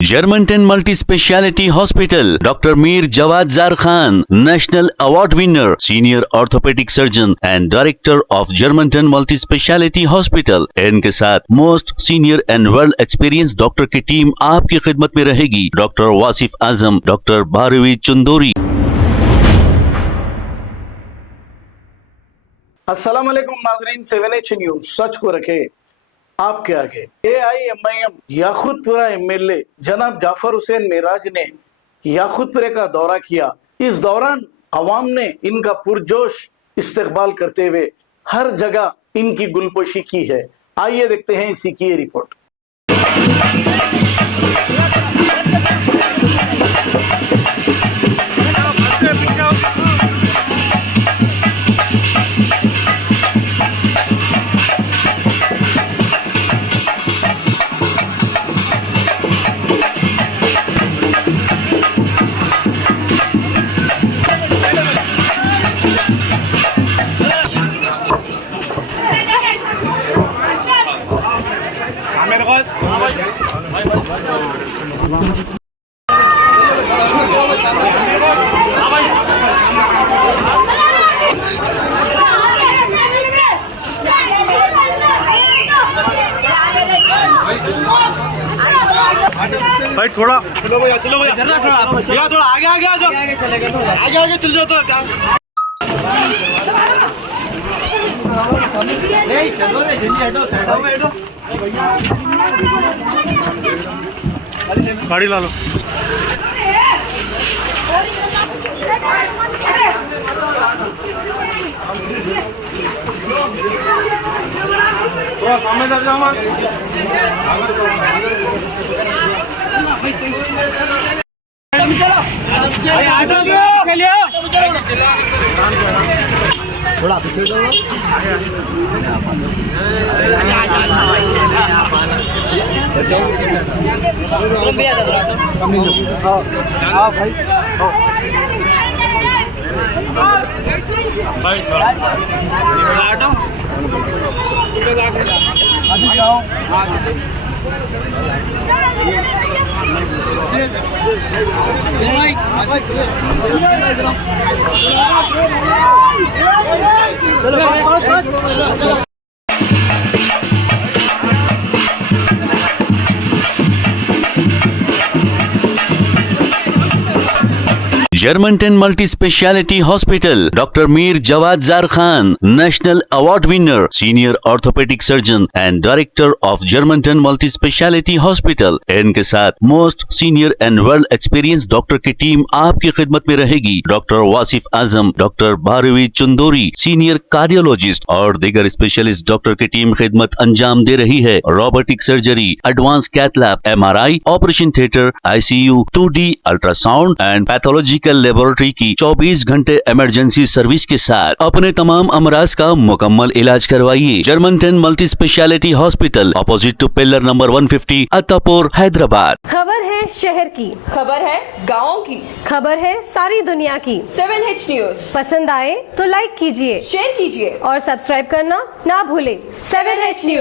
Germantown Multi-Speciality Hospital, Dr. Mir Jawad Zar Khan, National Award winner, Senior Orthopedic Surgeon and Director of Germantown Multi-Speciality Hospital। इनके साथ most senior and world experience doctor की team आपकी खिदमत में रहेगी। Doctor Wasif Azam, doctor Bharvi Chandori. अस्सलाम वालेकुम नाज़रीन, 7H न्यूज सच को रखे आपके आगे। AIMIM याकुतपुरा MLA जनाब जाफर हुसैन मेराज ने याकुतपुरे का दौरा किया। इस दौरान अवाम ने इनका पुरजोश इस्तकबाल करते हुए हर जगह इनकी गुलपोशी की है। आइए देखते हैं इसी की ये रिपोर्ट। भाई थोड़ा चलो भैया, चलो भैया, भैया थोड़ा आगे आगे आ जाओ, आगे आगे चल जाओ। तो नहीं चलो रे, जल्दी हटो, साइड में हटो, गाड़ी ला लो। थोड़ा सामने चल जाओ। थोड़ा पीछे जाओ। हाँ भाई, भाई अभी जाओ। Germantown Multi-Speciality Hospital, Dr. Mir Jawad Zar Khan, National Award winner, Senior Orthopedic Surgeon and Director of Germantown Multi-Speciality Hospital। इनके साथ most senior and world experience doctor की टीम आपकी खिदमत में रहेगी। Doctor Wasif Azam, doctor Bharvi Chandori, senior cardiologist और दीगर specialist doctor की टीम खिदमत अंजाम दे रही है। Robotic surgery, advance cath lab, MRI, operation theatre, ICU, 2D ultrasound and pathological laboratory की 24 घंटे इमरजेंसी सर्विस के साथ अपने तमाम अमराज का मुकम्मल इलाज करवाइए। Germanten multi speciality hospital, opposite to pillar number 150, Attapur, Hyderabad. खबर है शहर की, खबर है गाँव की, खबर है सारी दुनिया की। 7H न्यूज पसंद आए तो लाइक कीजिए, शेयर कीजिए और सब्सक्राइब करना ना भूले। 7H news.